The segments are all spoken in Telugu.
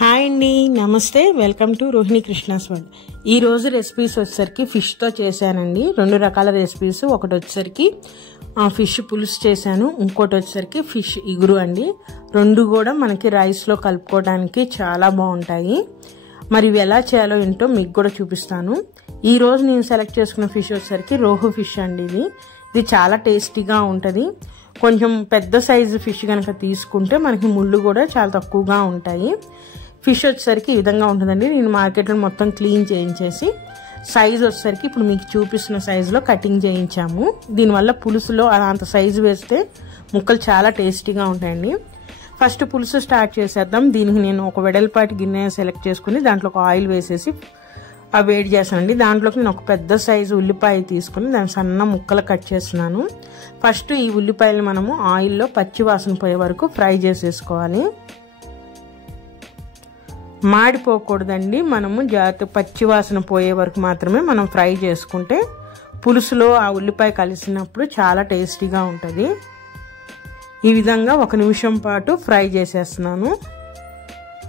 హాయ్ అండి, నమస్తే. Welcome to Rohini Krishna's world. ఈ రోజు రెసిపీస్ వచ్చేసరికి ఫిష్తో చేశానండి. 2 రకాల రెసిపీస్. ఒకటి వచ్చేసరికి ఫిష్ పులుసు చేశాను, ఇంకోటి వచ్చేసరికి ఫిష్ ఇగురు అండి. 2 కూడా మనకి రైస్లో కలుపుకోవడానికి చాలా బాగుంటాయి. మరి ఇవి ఎలా చేయాలో ఏంటో మీకు కూడా చూపిస్తాను. ఈ రోజు నేను సెలెక్ట్ చేసుకున్న ఫిష్ వచ్చేసరికి రోహు ఫిష్ అండి. ఇది చాలా టేస్టీగా ఉంటుంది. కొంచెం పెద్ద సైజు ఫిష్ కనుక తీసుకుంటే మనకి ముళ్ళు కూడా చాలా తక్కువగా ఉంటాయి. ఫిష్ వచ్చేసరికి ఈ విధంగా ఉంటుందండి. నేను మార్కెట్లో మొత్తం క్లీన్ చేయించేసి సైజు వచ్చేసరికి ఇప్పుడు మీకు చూపిస్తున్న సైజులో కటింగ్ చేయించాము. దీనివల్ల పులుసులో అంత సైజు వేస్తే ముక్కలు చాలా టేస్టీగా ఉంటాయండి. ఫస్ట్ పులుసు స్టార్ట్ చేసేద్దాం. దీనికి నేను ఒక వెడల్పాటి గిన్నె సెలెక్ట్ చేసుకుని దాంట్లో ఒక ఆయిల్ వేసేసి వేడి చేస్తానండి. దాంట్లోకి నేను ఒక పెద్ద సైజు ఉల్లిపాయ తీసుకుని దాన్ని సన్న ముక్కలు కట్ చేస్తున్నాను. ఫస్ట్ ఈ ఉల్లిపాయలు మనము ఆయిల్లో పచ్చి వాసన పోయే వరకు ఫ్రై చేసేసుకోవాలి. మాడిపోకూడదండి. మనము జాగ్రత్త పచ్చి వాసన పోయే వరకు మాత్రమే మనం ఫ్రై చేసుకుంటే పులుసులో ఆ ఉల్లిపాయ కలిసినప్పుడు చాలా టేస్టీగా ఉంటుంది. ఈ విధంగా 1 నిమిషం పాటు ఫ్రై చేసేస్తున్నాను.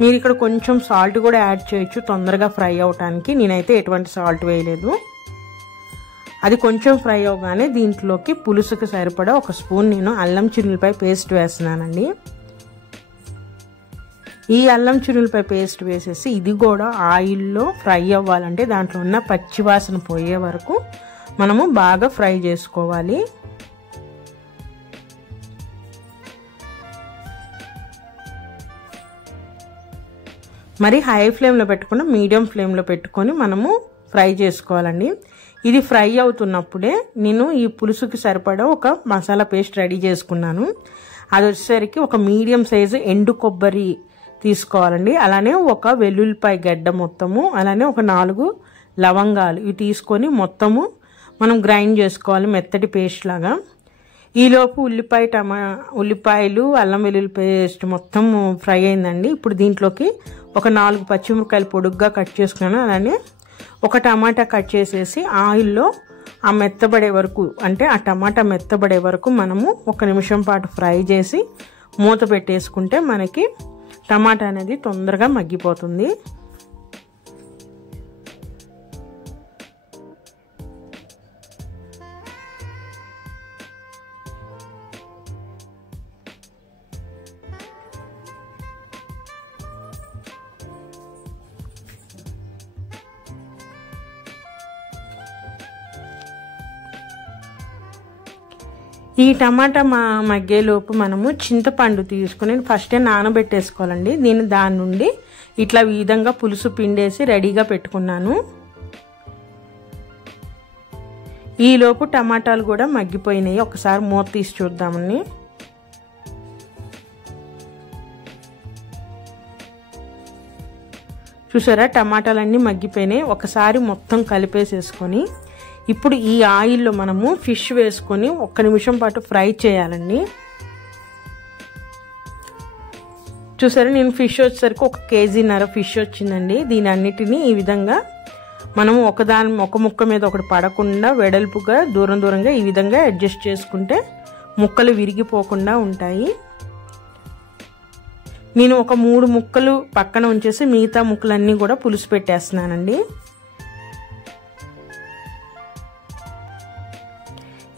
మీరు ఇక్కడ కొంచెం సాల్ట్ కూడా యాడ్ చేయొచ్చు తొందరగా ఫ్రై అవటానికి. నేనైతే ఎటువంటి సాల్ట్ వేయలేదు. అది కొంచెం ఫ్రై అవగానే దీంట్లోకి పులుసుకి సరిపడా 1 స్పూన్ నేను అల్లం చిన్నులపాయ పేస్ట్ వేస్తున్నానండి. ఈ అల్లం చిన్నులపాయ పేస్ట్ వేసేసి ఇది కూడా ఆయిల్లో ఫ్రై అవ్వాలంటే దాంట్లో ఉన్న పచ్చి వాసన పోయే వరకు మనము బాగా ఫ్రై చేసుకోవాలి. మరి హై ఫ్లేమ్లో పెట్టుకుని మీడియం ఫ్లేమ్లో పెట్టుకొని మనము ఫ్రై చేసుకోవాలండి. ఇది ఫ్రై అవుతున్నప్పుడే నేను ఈ పులుసుకి సరిపడా ఒక మసాలా పేస్ట్ రెడీ చేసుకున్నాను. అది వచ్చేసరికి ఒక మీడియం సైజు ఎండు కొబ్బరి తీసుకోవాలండి. అలానే ఒక వెల్లుల్లిపాయ గడ్డ మొత్తము, అలానే ఒక 4 లవంగాలు ఇవి తీసుకొని మొత్తము మనం గ్రైండ్ చేసుకోవాలి మెత్తటి పేస్ట్ లాగా. ఈలోపు ఉల్లిపాయలు అల్లం వెల్లుల్లి పేస్ట్ మొత్తం ఫ్రై అయిందండి. ఇప్పుడు దీంట్లోకి ఒక 4 పచ్చిమిరపకాయలు పొడుగ్గా కట్ చేసుకున్నాను. అలానే ఒక టమాటా కట్ చేసేసి ఆయిల్లో ఆ మెత్తబడే వరకు అంటే ఆ టమాటా మెత్తబడే వరకు మనము 1 నిమిషం పాటు ఫ్రై చేసి మూత పెట్టేసుకుంటే మనకి టమాటా అనేది తొందరగా మగ్గిపోతుంది. ఈ టమాటా మగ్గేలోపు మనము చింతపండు తీసుకుని ఫస్టే నానబెట్టేసుకోవాలండి. నేను దాని నుండి ఇట్లా ఈ విధంగా పులుసు పిండేసి రెడీగా పెట్టుకున్నాను. ఈలోపు టమాటాలు కూడా మగ్గిపోయినాయి. ఒకసారి మూత తీసి చూద్దామని. చూసారా, టమాటాలన్నీ మగ్గిపోయినాయి. ఒకసారి మొత్తం కలిపేసేసుకొని ఇప్పుడు ఈ ఆయిల్లో మనము ఫిష్ వేసుకొని 1 నిమిషం పాటు ఫ్రై చేయాలండి. చూసారా, నేను ఫిష్ వచ్చేసరికి 1 కేజీన్నర ఫిష్ వచ్చిందండి. దీని అన్నిటినీ ఈ విధంగా మనము ఒక ముక్క మీద ఒకటి పడకుండా వెడల్పుగా దూరంగా ఈ విధంగా అడ్జస్ట్ చేసుకుంటే ముక్కలు విరిగిపోకుండా ఉంటాయి. నేను ఒక 3 ముక్కలు పక్కన ఉంచేసి మిగతా ముక్కలన్నీ కూడా పులుసు పెట్టేస్తున్నానండి.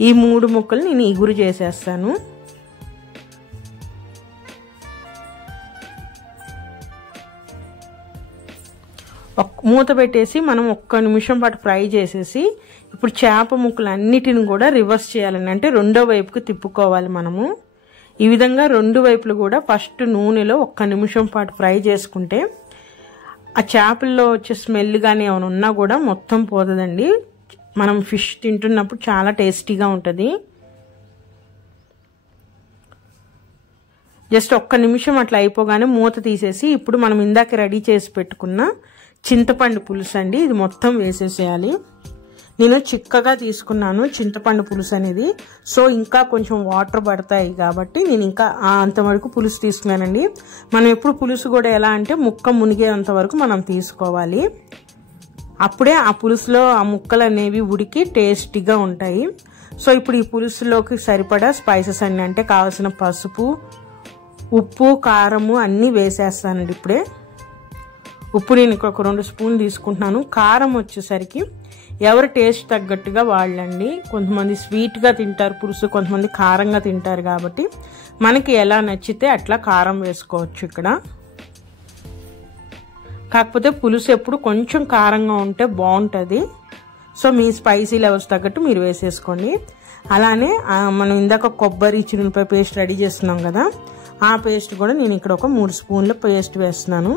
ఈ 3 ముక్కలు నేను ఇగురు చేసేస్తాను. మూత పెట్టేసి మనం 1 నిమిషం పాటు ఫ్రై చేసేసి ఇప్పుడు చేప ముక్కలు అన్నిటిని కూడా రివర్స్ చేయాలని అంటే రెండో వైపుకి తిప్పుకోవాలి. మనము ఈ విధంగా 2 వైపులు కూడా ఫస్ట్ నూనెలో 1 నిమిషం పాటు ఫ్రై చేసుకుంటే ఆ చేపల్లో వచ్చే స్మెల్ కానీ ఏమైనా ఉన్నా కూడా మొత్తం పోతుందండి. మనం ఫిష్ తింటున్నప్పుడు చాలా టేస్టీగా ఉంటుంది. జస్ట్ 1 నిమిషం అట్లా అయిపోగానే మూత తీసేసి ఇప్పుడు మనం ఇందాక రెడీ చేసి పెట్టుకున్న చింతపండు పులుసు అండి, ఇది మొత్తం వేసేసేయాలి. నేను చిక్కగా తీసుకున్నాను చింతపండు పులుసు అనేది. సో ఇంకా కొంచెం వాటర్ పడతాయి కాబట్టి నేను ఇంకా అంతవరకు పులుసు తీసుకున్నానండి. మనం ఎప్పుడు పులుసు కూడా ఎలా అంటే ముక్క మునిగేంత వరకు మనం తీసుకోవాలి. అప్పుడే ఆ పులుసులో ఆ ముక్కలు అనేవి ఉడికి టేస్టీగా ఉంటాయి. సో ఇప్పుడు ఈ పులుసులోకి సరిపడా స్పైసెస్ అన్నీ అంటే కావాల్సిన పసుపు, ఉప్పు, కారము అన్నీ వేసేస్తానండి ఇప్పుడే. ఉప్పు నేను ఇక్కడ ఒక 2 స్పూన్లు తీసుకుంటున్నాను. కారం వచ్చేసరికి ఎవరి టేస్ట్ తగ్గట్టుగా వాడండి. కొంతమంది స్వీట్గా తింటారు పులుసు, కొంతమంది కారంగా తింటారు కాబట్టి మనకి ఎలా నచ్చితే అట్లా కారం వేసుకోవచ్చు ఇక్కడ. కాకపోతే పులుసు ఎప్పుడు కొంచెం కారంగా ఉంటే బాగుంటుంది. సో మీ స్పైసీ లెవెల్స్ తగ్గట్టు మీరు వేసేసుకోండి. అలానే మనం ఇందాక కొబ్బరి చిన్నులపాయ పేస్ట్ రెడీ చేస్తున్నాం కదా, ఆ పేస్ట్ కూడా నేను ఇక్కడ ఒక 3 స్పూన్ల పేస్ట్ వేస్తున్నాను.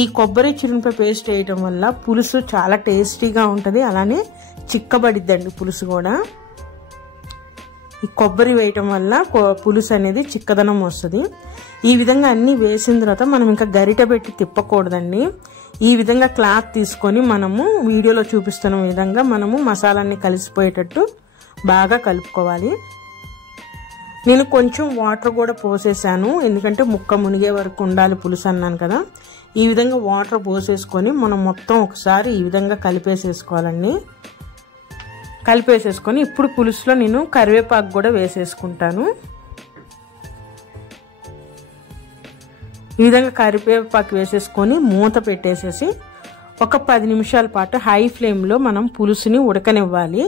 ఈ కొబ్బరి చిన్నులపాయ పేస్ట్ వేయటం వల్ల పులుసు చాలా టేస్టీగా ఉంటుంది. అలానే చిక్కబడిద్దండి పులుసు కూడా. ఈ కొబ్బరి వేయటం వల్ల పులుసు అనేది చిక్కదనం వస్తుంది. ఈ విధంగా అన్నీ వేసిన తర్వాత మనం ఇంకా గరిట పెట్టి తిప్పకూడదండి. ఈ విధంగా క్లాత్ తీసుకొని మనము వీడియోలో చూపిస్తున్న విధంగా మనము మసాలాన్ని కలిసిపోయేటట్టు బాగా కలుపుకోవాలి. నేను కొంచెం వాటర్ కూడా పోసేసాను, ఎందుకంటే ముక్క మునిగే వరకు ఉండాలి పులుసు అన్నాను కదా. ఈ విధంగా వాటర్ పోసేసుకొని మనం మొత్తం ఒకసారి ఈ విధంగా కలిపేసేసుకోవాలండి. కలిపేసేసుకొని ఇప్పుడు పులుసులో నేను కరివేపాకు కూడా వేసేసుకుంటాను. ఈ విధంగా కరివేపాకు వేసేసుకొని మూత పెట్టేసేసి ఒక 10 నిమిషాల పాటు హై ఫ్లేమ్లో మనం పులుసుని ఉడకనివ్వాలి.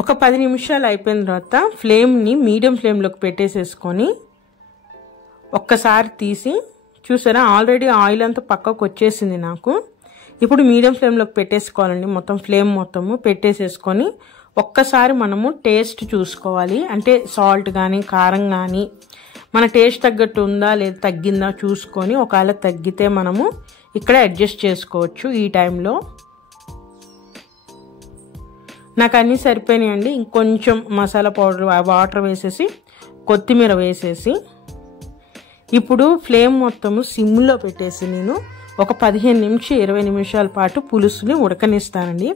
ఒక 10 నిమిషాలు అయిపోయిన తర్వాత ఫ్లేమ్ని మీడియం ఫ్లేమ్లోకి పెట్టేసేసుకొని ఒక్కసారి తీసి చూసారా, ఆల్రెడీ ఆయిల్ అంతా పక్కకు వచ్చేసింది నాకు. ఇప్పుడు మీడియం ఫ్లేమ్లోకి పెట్టేసుకోవాలండి. మొత్తం ఫ్లేమ్ మొత్తము పెట్టేసేసుకొని ఒక్కసారి మనము టేస్ట్ చూసుకోవాలి. అంటే సాల్ట్ కానీ కారం కానీ మన టేస్ట్ తగ్గట్టు ఉందా లేదా తగ్గిందా చూసుకొని, ఒకవేళ తగ్గితే మనము ఇక్కడ అడ్జస్ట్ చేసుకోవచ్చు. ఈ టైంలో నాకు అన్నీ సరిపోయినాయండి. ఇంకొంచెం మసాలా పౌడర్ వాటర్ వేసేసి కొత్తిమీర వేసేసి ఇప్పుడు ఫ్లేమ్ మొత్తము సిమ్లో పెట్టేసి నేను ఒక 15 నుంచి 20 నిమిషాల పాటు పులుసుని ఉడకనిస్తానండి.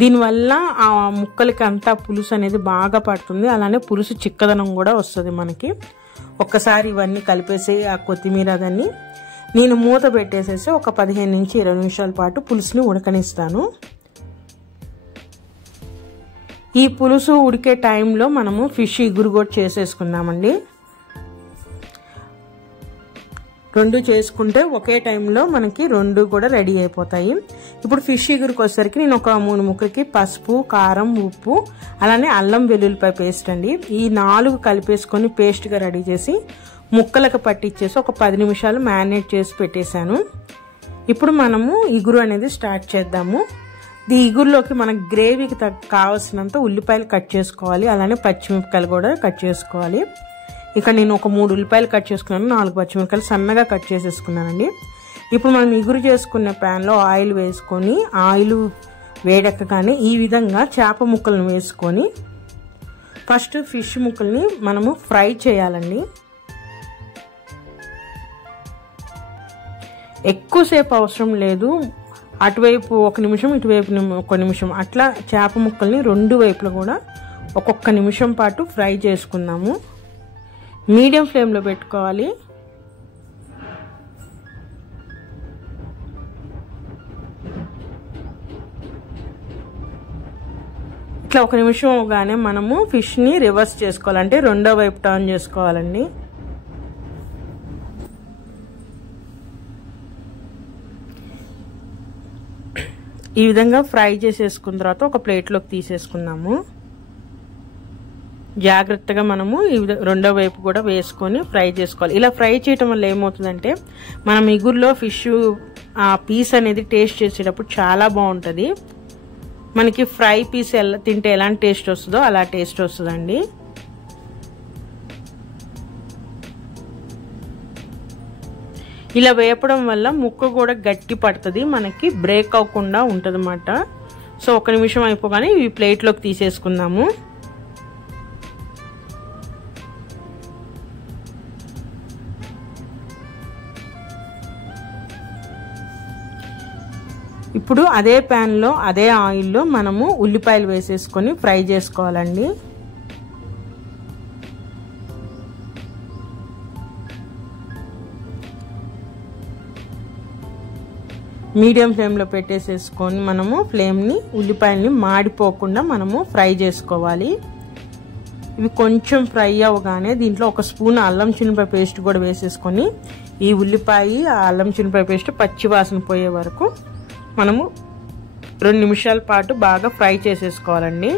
దీనివల్ల ఆ ముక్కలకి అంతా పులుసు అనేది బాగా పడుతుంది. అలానే పులుసు చిక్కదనం కూడా వస్తుంది మనకి. ఒక్కసారి ఇవన్నీ కలిపేసి ఆ కొత్తిమీర అదన్నీ నేను మూత పెట్టేసేసి ఒక 15 నుంచి 20 నిమిషాల పాటు పులుసుని ఉడకనిస్తాను. ఈ పులుసు ఉడికే టైంలో మనము ఫిష్ ఇగురు కూడా చేసేసుకుందామండి. 2 చేసుకుంటే ఒకే టైంలో మనకి 2 కూడా రెడీ అయిపోతాయి. ఇప్పుడు ఫిష్ ఇగురికి వచ్చేసరికి నేను ఒక 3 ముక్కలకి పసుపు, కారం, ఉప్పు, అలానే అల్లం వెల్లుల్లిపాయ పేస్ట్ అండి, ఈ 4 కలిపేసుకొని పేస్ట్గా రెడీ చేసి ముక్కలకు పట్టించేసి ఒక 10 నిమిషాలు మ్యారినేట్ చేసి పెట్టేశాను. ఇప్పుడు మనము ఇగురు అనేది స్టార్ట్ చేద్దాము. ఈ ఇగురులోకి మనకు గ్రేవీకి కావాల్సినంత ఉల్లిపాయలు కట్ చేసుకోవాలి. అలానే పచ్చిమిరపకాయలు కూడా కట్ చేసుకోవాలి. ఇక్కడ నేను ఒక 3 ఉల్లిపాయలు కట్ చేసుకున్నాను, 4 పచ్చిమిరపకాయలు సన్నగా కట్ చేసేసుకున్నానండి. ఇప్పుడు మనం ఇగురు చేసుకున్న ప్యాన్లో ఆయిల్ వేసుకొని ఆయిల్ వేడెక్కగానే ఈ విధంగా చేప ముక్కలను వేసుకొని ఫస్ట్ ఫిష్ ముక్కల్ని మనము ఫ్రై చేయాలండి. ఎక్కువసేపు అవసరం లేదు, అటువైపు 1 నిమిషం ఇటువైపు 1 నిమిషం అట్లా చేప ముక్కల్ని 2 వైపులు కూడా ఒక్కొక్క నిమిషం పాటు ఫ్రై చేసుకుందాము. మీడియం ఫ్లేమ్లో పెట్టుకోవాలి. ఇట్లా 1 నిమిషం అవగానే మనము ఫిష్ని రివర్స్ చేసుకోవాలి, అంటే రెండో వైపు టర్న్ చేసుకోవాలండి. ఈ విధంగా ఫ్రై చేసేసుకున్న తర్వాత ఒక ప్లేట్లోకి తీసేసుకుందాము. జాగ్రత్తగా మనము ఈ రెండో వైపు కూడా వేసుకొని ఫ్రై చేసుకోవాలి. ఇలా ఫ్రై చేయటం వల్ల ఏమవుతుందంటే మనం ఇగురులో ఫిష్ ఆ పీస్ అనేది టేస్ట్ చేసేటప్పుడు చాలా బాగుంటుంది. మనకి ఫ్రై పీస్ తింటే ఎలాంటి టేస్ట్ వస్తుందో అలా టేస్ట్ వస్తుందండి. ఇలా వేపడం వల్ల ముక్క కూడా గట్టి పడుతుంది, మనకి బ్రేక్ అవ్వకుండా ఉంటుంది అన్నమాట. సో 1 నిమిషం అయిపోగానే ఇవి ప్లేట్లోకి తీసేసుకుందాము. ఇప్పుడు అదే ప్యాన్లో అదే ఆయిల్లో మనము ఉల్లిపాయలు వేసేసుకొని ఫ్రై చేసుకోవాలండి. మీడియం ఫ్లేమ్లో పెట్టేసేసుకొని మనము ఫ్లేమ్ని ఉల్లిపాయల్ని మాడిపోకుండా మనము ఫ్రై చేసుకోవాలి. ఇవి కొంచెం ఫ్రై అవ్వగానే దీంట్లో 1 స్పూన్ అల్లం చిన్నిపాయ పేస్ట్ కూడా వేసేసుకొని ఈ ఉల్లిపాయ ఆ అల్లం చిన్నిపాయ పేస్ట్ పచ్చి వాసన పోయే వరకు మనము 2 నిమిషాల పాటు బాగా ఫ్రై చేసేసుకోవాలండి.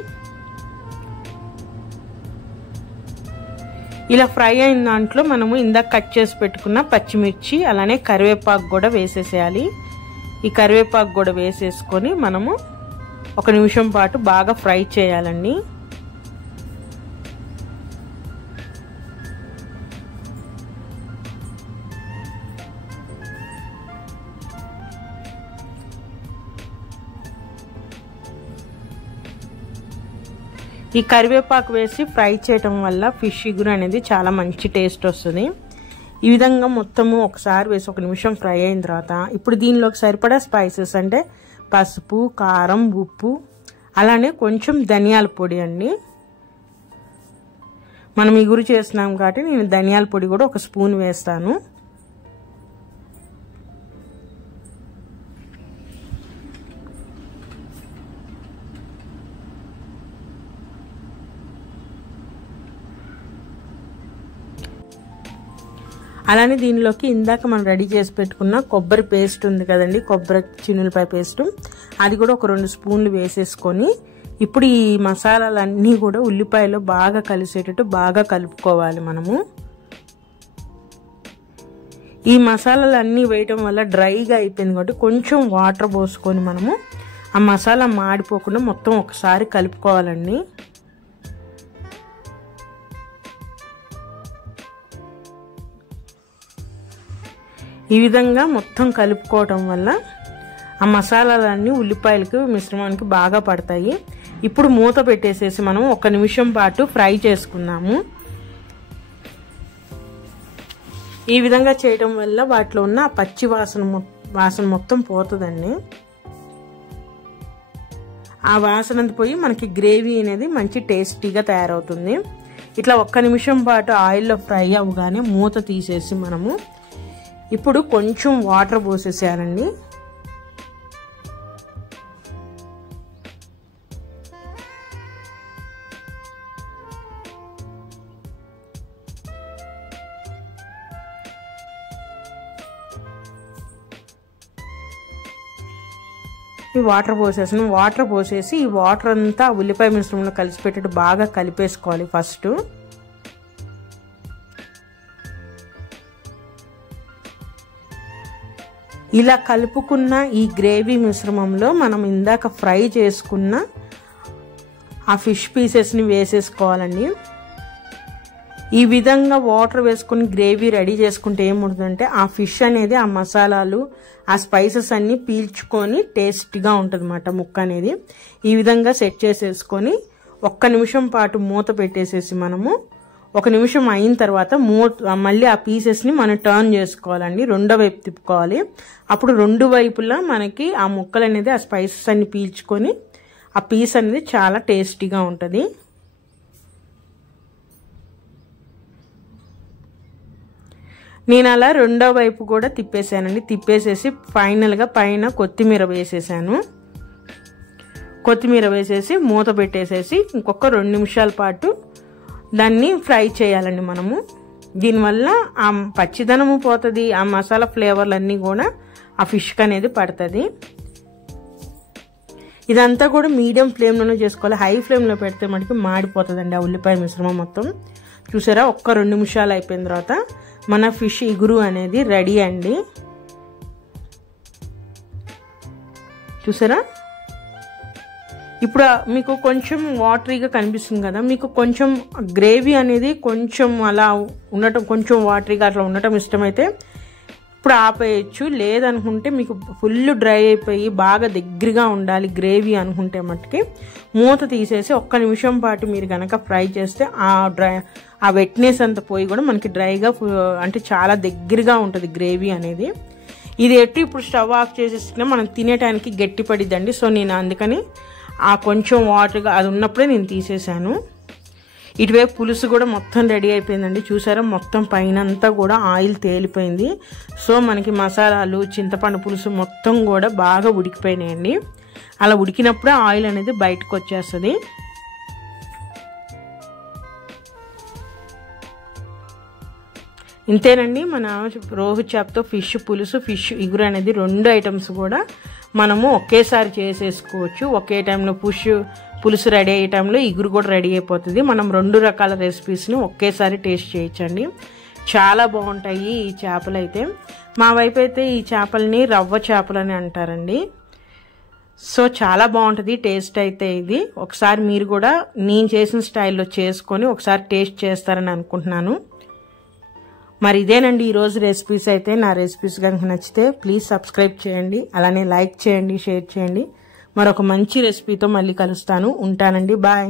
ఇలా ఫ్రై అయిన దాంట్లో మనము ఇందాక కట్ చేసి పెట్టుకున్న పచ్చిమిర్చి అలానే కరివేపాకు కూడా వేసేసేయాలి. ఈ కరివేపాకు కూడా వేసేసుకొని మనము 1 నిమిషం పాటు బాగా ఫ్రై చేయాలండి. ఈ కరివేపాకు వేసి ఫ్రై చేయటం వల్ల ఫిష్ ఇగురు అనేది చాలా మంచి టేస్ట్ వస్తుంది. ఈ విధంగా మొత్తము ఒకసారి వేసి 1 నిమిషం ఫ్రై అయిన తర్వాత ఇప్పుడు దీనిలోకి సరిపడా స్పైసెస్ అంటే పసుపు, కారం, ఉప్పు అలానే కొంచెం ధనియాల పొడి అండి. మనం ఇగురు చేస్తున్నాం కాబట్టి నేను ధనియాల పొడి కూడా 1 స్పూన్ వేస్తాను. అలానే దీనిలోకి ఇందాక మనం రెడీ చేసి పెట్టుకున్న కొబ్బరి పేస్ట్ ఉంది కదండి, కొబ్బరి చిన్నులపాయ పేస్ట్, అది కూడా 2 స్పూన్లు వేసేసుకొని ఇప్పుడు ఈ మసాలాలన్నీ కూడా ఉల్లిపాయలో బాగా కలిసేటట్టు బాగా కలుపుకోవాలి. మనము ఈ మసాలాలన్నీ వేయటం వల్ల డ్రైగా అయిపోయింది కాబట్టి కొంచెం వాటర్ పోసుకొని మనము ఆ మసాలా మాడిపోకుండా మొత్తం ఒకసారి కలుపుకోవాలండి. ఈ విధంగా మొత్తం కలుపుకోవటం వల్ల ఆ మసాలాలన్నీ ఉల్లిపాయలకి మిశ్రమానికి బాగా పడతాయి. ఇప్పుడు మూత పెట్టేసేసి మనం 1 నిమిషం పాటు ఫ్రై చేసుకుందాము. ఈ విధంగా చేయటం వల్ల వాటిలో ఉన్న పచ్చి వాసన మొత్తం పోతుందండి. ఆ వాసన పోయి మనకి గ్రేవీ అనేది మంచి టేస్టీగా తయారవుతుంది. ఇట్లా 1 నిమిషం పాటు ఆయిల్లో ఫ్రై అవ్వగానే మూత తీసేసి మనము ఇప్పుడు కొంచెం వాటర్ పోసేసేయాలండి. ఈ వాటర్ పోసేసాను. వాటర్ పోసేసి ఈ వాటర్ అంతా ఉల్లిపాయ మిశ్రమంలో కలిసిపెట్టేట్టు బాగా కలిపేసుకోవాలి. ఫస్ట్ ఇలా కలుపుకున్న ఈ గ్రేవీ మిశ్రమంలో మనం ఇందాక ఫ్రై చేసుకున్న ఆ ఫిష్ పీసెస్ని వేసేసుకోవాలండి. ఈ విధంగా వాటర్ వేసుకుని గ్రేవీ రెడీ చేసుకుంటే ఏముంటుందంటే ఆ ఫిష్ అనేది ఆ మసాలాలు ఆ స్పైసెస్ అన్నీ పీల్చుకొని టేస్టీగా ఉంటుంది అన్నమాట ముక్క అనేది. ఈ విధంగా సెట్ చేసేసుకొని 1 నిమిషం పాటు మూత పెట్టేసేసి మనము 1 నిమిషం అయిన తర్వాత మళ్ళీ ఆ పీసెస్ని మనం టర్న్ చేసుకోవాలండి. రెండో వైపు తిప్పుకోవాలి. అప్పుడు 2 వైపులా మనకి ఆ ముక్కలు అనేది ఆ స్పైసెస్ అన్ని పీల్చుకొని ఆ పీస్ అనేది చాలా టేస్టీగా ఉంటుంది. నేను అలా రెండో వైపు కూడా తిప్పేసానండి. తిప్పేసేసి ఫైనల్గా పైన కొత్తిమీర వేసేసాను. కొత్తిమీర వేసేసి మూత పెట్టేసేసి ఇంకొక 2 నిమిషాల పాటు దాన్ని ఫ్రై చేయాలండి మనము. దీనివల్ల ఆ పచ్చిదనము పోతుంది, ఆ మసాలా ఫ్లేవర్లన్నీ కూడా ఆ ఫిష్కి అనేది పడుతుంది. ఇదంతా కూడా మీడియం ఫ్లేమ్లోనే చేసుకోవాలి. హై ఫ్లేమ్లో పెడితే మనకి మాడిపోతుందండి ఆ ఉల్లిపాయ మిశ్రమం మొత్తం. చూసారా, 1-2 నిమిషాలు అయిపోయిన తర్వాత మన ఫిష్ ఇగురు అనేది రెడీ అండి. చూసారా, ఇప్పుడు మీకు కొంచెం వాటరీగా కనిపిస్తుంది కదా, మీకు కొంచెం గ్రేవీ అనేది కొంచెం అలా ఉండటం, కొంచెం వాటరీగా అట్లా ఉండటం ఇష్టమైతే ఇప్పుడు ఆపేయచ్చు. లేదనుకుంటే మీకు ఫుల్ డ్రై అయిపోయి బాగా దగ్గరగా ఉండాలి గ్రేవీ అనుకుంటే మట్టుకి మూత తీసేసి 1 నిమిషం పాటు మీరు కనుక ఫ్రై చేస్తే ఆ వెట్నెస్ అంతా పోయి కూడా మనకి డ్రైగా అంటే చాలా దగ్గరగా ఉంటుంది గ్రేవీ అనేది. ఇది ఎట్టు ఇప్పుడు స్టవ్ ఆఫ్ చేసేసుకున్నా మనం తినేటానికి గట్టి పడిద్దండి. సో నేను అందుకని ఆ కొంచెం వాటర్గా అది ఉన్నప్పుడే నేను తీసేసాను. ఇటువైపు పులుసు కూడా మొత్తం రెడీ అయిపోయిందండి. చూసారా, మొత్తం పైన అంతా కూడా ఆయిల్ తేలిపోయింది. సో మనకి మసాలాలు, చింతపండు పులుసు మొత్తం కూడా బాగా ఉడికిపోయినాయండి. అలా ఉడికినప్పుడే ఆయిల్ అనేది బయటకు వచ్చేస్తుంది. ఇంతేనండి మన రోహు చేపతో ఫిష్ పులుసు, ఫిష్ ఇగురు అనేది 2 ఐటమ్స్ కూడా మనము ఒకేసారి చేసేసుకోవచ్చు. ఒకే టైంలో పులుసు రెడీ అయ్యే టైంలో ఇగురు కూడా రెడీ అయిపోతుంది. మనం 2 రకాల రెసిపీస్ని ఒకేసారి టేస్ట్ చేయొచ్చండి. చాలా బాగుంటాయి ఈ చేపలు అయితే. మా వైపు అయితే ఈ చేపల్ని రవ్వ చేపలు అని అంటారండి. సో చాలా బాగుంటుంది టేస్ట్ అయితే. ఇది ఒకసారి మీరు కూడా నేను చేసిన స్టైల్లో చేసుకొని ఒకసారి టేస్ట్ చేస్తారని అనుకుంటున్నాను. మరి ఇదేనండి ఈరోజు రెసిపీస్ అయితే. నా రెసిపీస్ కనుక నచ్చితే ప్లీజ్ సబ్స్క్రైబ్ చేయండి, అలానే లైక్ చేయండి, షేర్ చేయండి. మరొక మంచి రెసిపీతో మళ్ళీ కలుస్తాను. ఉంటానండి, బాయ్.